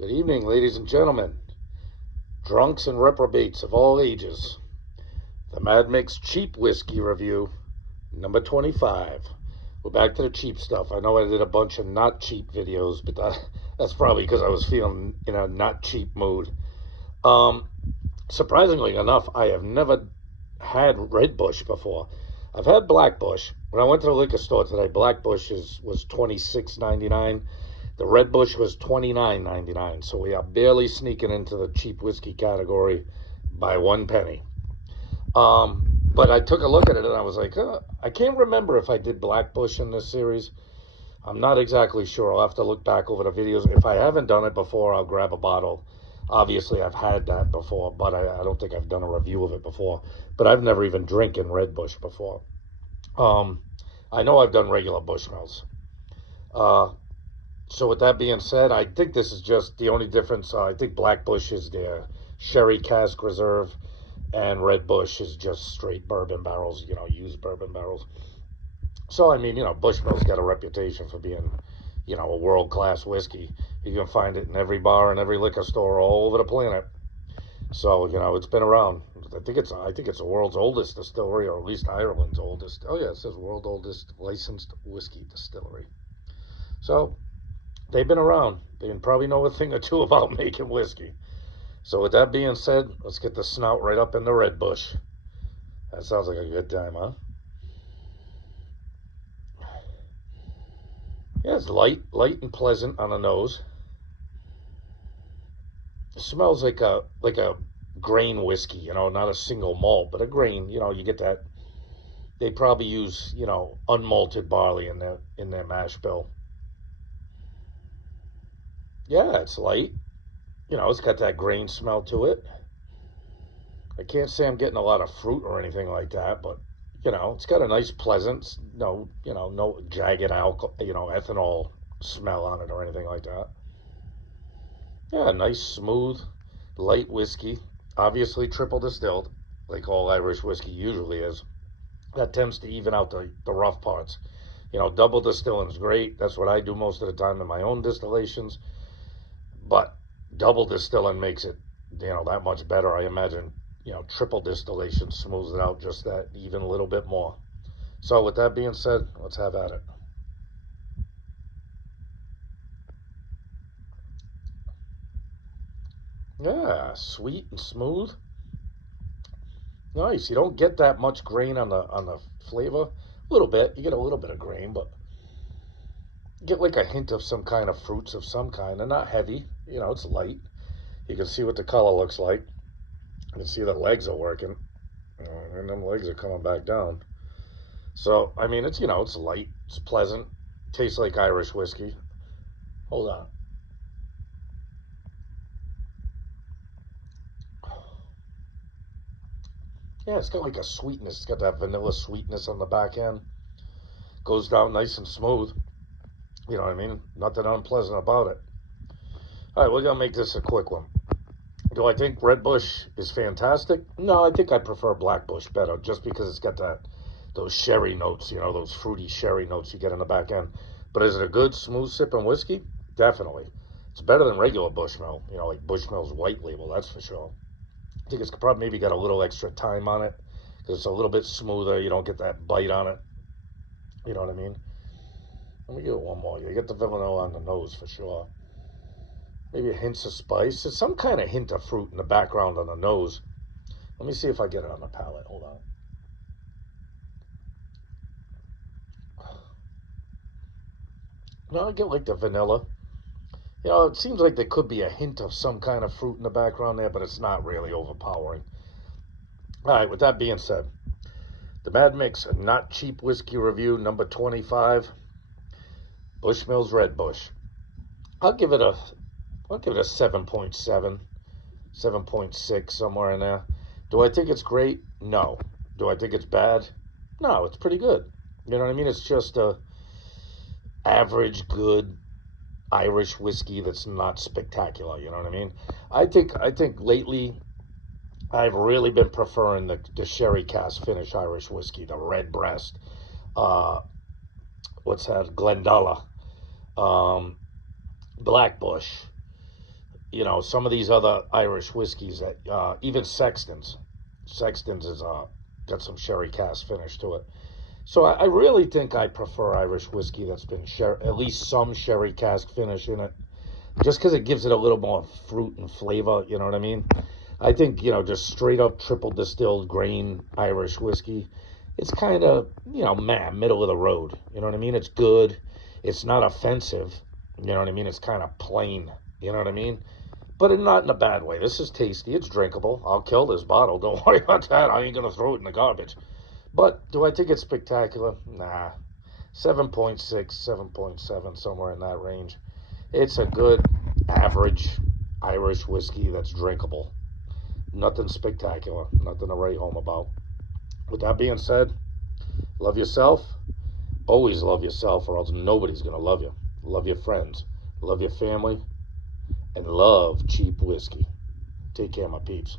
Good evening, ladies and gentlemen, drunks and reprobates of all ages. The Mad Micks Cheap Whiskey Review, number 25. We're back to the cheap stuff. I know I did a bunch of not cheap videos, but that's probably because I was feeling in a not cheap mood. Surprisingly enough, I have never had Red Bush before. I've had Black Bush. When I went to the liquor store today, Black Bush was $26.99. The Red Bush was $29.99. So we are barely sneaking into the cheap whiskey category by 1 penny. But I took a look at it and I was like, I can't remember if I did Black Bush in this series. I'm not exactly sure. I'll have to look back over the videos. If I haven't done it before, I'll grab a bottle. Obviously, I've had that before, but I don't think I've done a review of it before. But I've never even drinking Red Bush before. I know I've done regular Bushmills. So with that being said, I think this is just the only difference. I think Black Bush is their sherry cask reserve, and Red Bush is just straight bourbon barrels, used bourbon barrels. So, I mean, Bushmill's got a reputation for being, a world-class whiskey. You can find it in every bar and every liquor store all over the planet. So, it's been around. I think it's the world's oldest distillery, or at least Ireland's oldest. Oh, yeah, it says world oldest licensed whiskey distillery. So, they've been around. They probably know a thing or two about making whiskey. So, with that being said, let's get the snout right up in the Red Bush. That sounds like a good time, huh? Yeah, it's light and pleasant on the nose. It smells like a grain whiskey, not a single malt, but a grain. You get that. They probably use, unmalted barley in their mash bill. Yeah, it's light. It's got that grain smell to it. I can't say I'm getting a lot of fruit or anything like that, but it's got a nice, pleasant, no jagged alcohol, ethanol smell on it or anything like that. Yeah, nice, smooth, light whiskey. Obviously triple distilled, like all Irish whiskey usually is. That tends to even out the rough parts. Double distilling is great. That's what I do most of the time in my own distillations. But double distilling makes it, that much better. I imagine, triple distillation smooths it out just that even a little bit more. So with that being said, let's have at it. Yeah, sweet and smooth. Nice. You don't get that much grain on the flavor. A little bit. You get a little bit of grain, but you get like a hint of some kind of fruits of some kind. They're not heavy. It's light. You can see what the color looks like. You can see the legs are working. And them legs are coming back down. So, I mean, it's light. It's pleasant. Tastes like Irish whiskey. Hold on. Yeah, it's got like a sweetness. It's got that vanilla sweetness on the back end. Goes down nice and smooth. You know what I mean? Nothing unpleasant about it. All right, we're going to make this a quick one. Do I think Red Bush is fantastic? No, I think I prefer Black Bush better just because it's got those sherry notes, those fruity sherry notes you get in the back end. But is it a good, smooth sipping whiskey? Definitely. It's better than regular Bushmill, like Bushmill's white label, that's for sure. I think it's probably maybe got a little extra time on it because it's a little bit smoother. You don't get that bite on it. You know what I mean? Let me give it one more. You get the vanilla on the nose for sure. Maybe a hint of spice. There's some kind of hint of fruit in the background on the nose. Let me see if I get it on the palate. Hold on. No, I get like the vanilla. It seems like there could be a hint of some kind of fruit in the background there, but it's not really overpowering. All right, with that being said, the Mad Mix Not Cheap Whiskey Review number 25, Bushmill's Red Bush. I'll give it a 7.7, 7.6, somewhere in there. Do I think it's great? No. Do I think it's bad? No, it's pretty good. You know what I mean? It's just a average good Irish whiskey that's not spectacular. You know what I mean? I think lately I've really been preferring the sherry cask finish Irish whiskey, the red breast. What's that? Glendala, Black Bush, you know, some of these other Irish whiskeys that even Sexton's is got some sherry cask finish to it. So I really think I prefer Irish whiskey that's been at least some sherry cask finish in it, just because it gives it a little more fruit and flavor. You know what I mean? I think, you know, just straight up triple distilled grain Irish whiskey, it's kind of, you know, middle of the road. You know what I mean? It's good. It's not offensive. You know what I mean? It's kind of plain. You know what I mean? But not in a bad way. This is tasty. It's drinkable. I'll kill this bottle. Don't worry about that. I ain't going to throw it in the garbage. But do I think it's spectacular? Nah. 7.6, 7.7, somewhere in that range. It's a good, average Irish whiskey that's drinkable. Nothing spectacular. Nothing to write home about. With that being said, love yourself. Always love yourself, or else nobody's going to love you. Love your friends. Love your family. And love cheap whiskey. Take care, my peeps.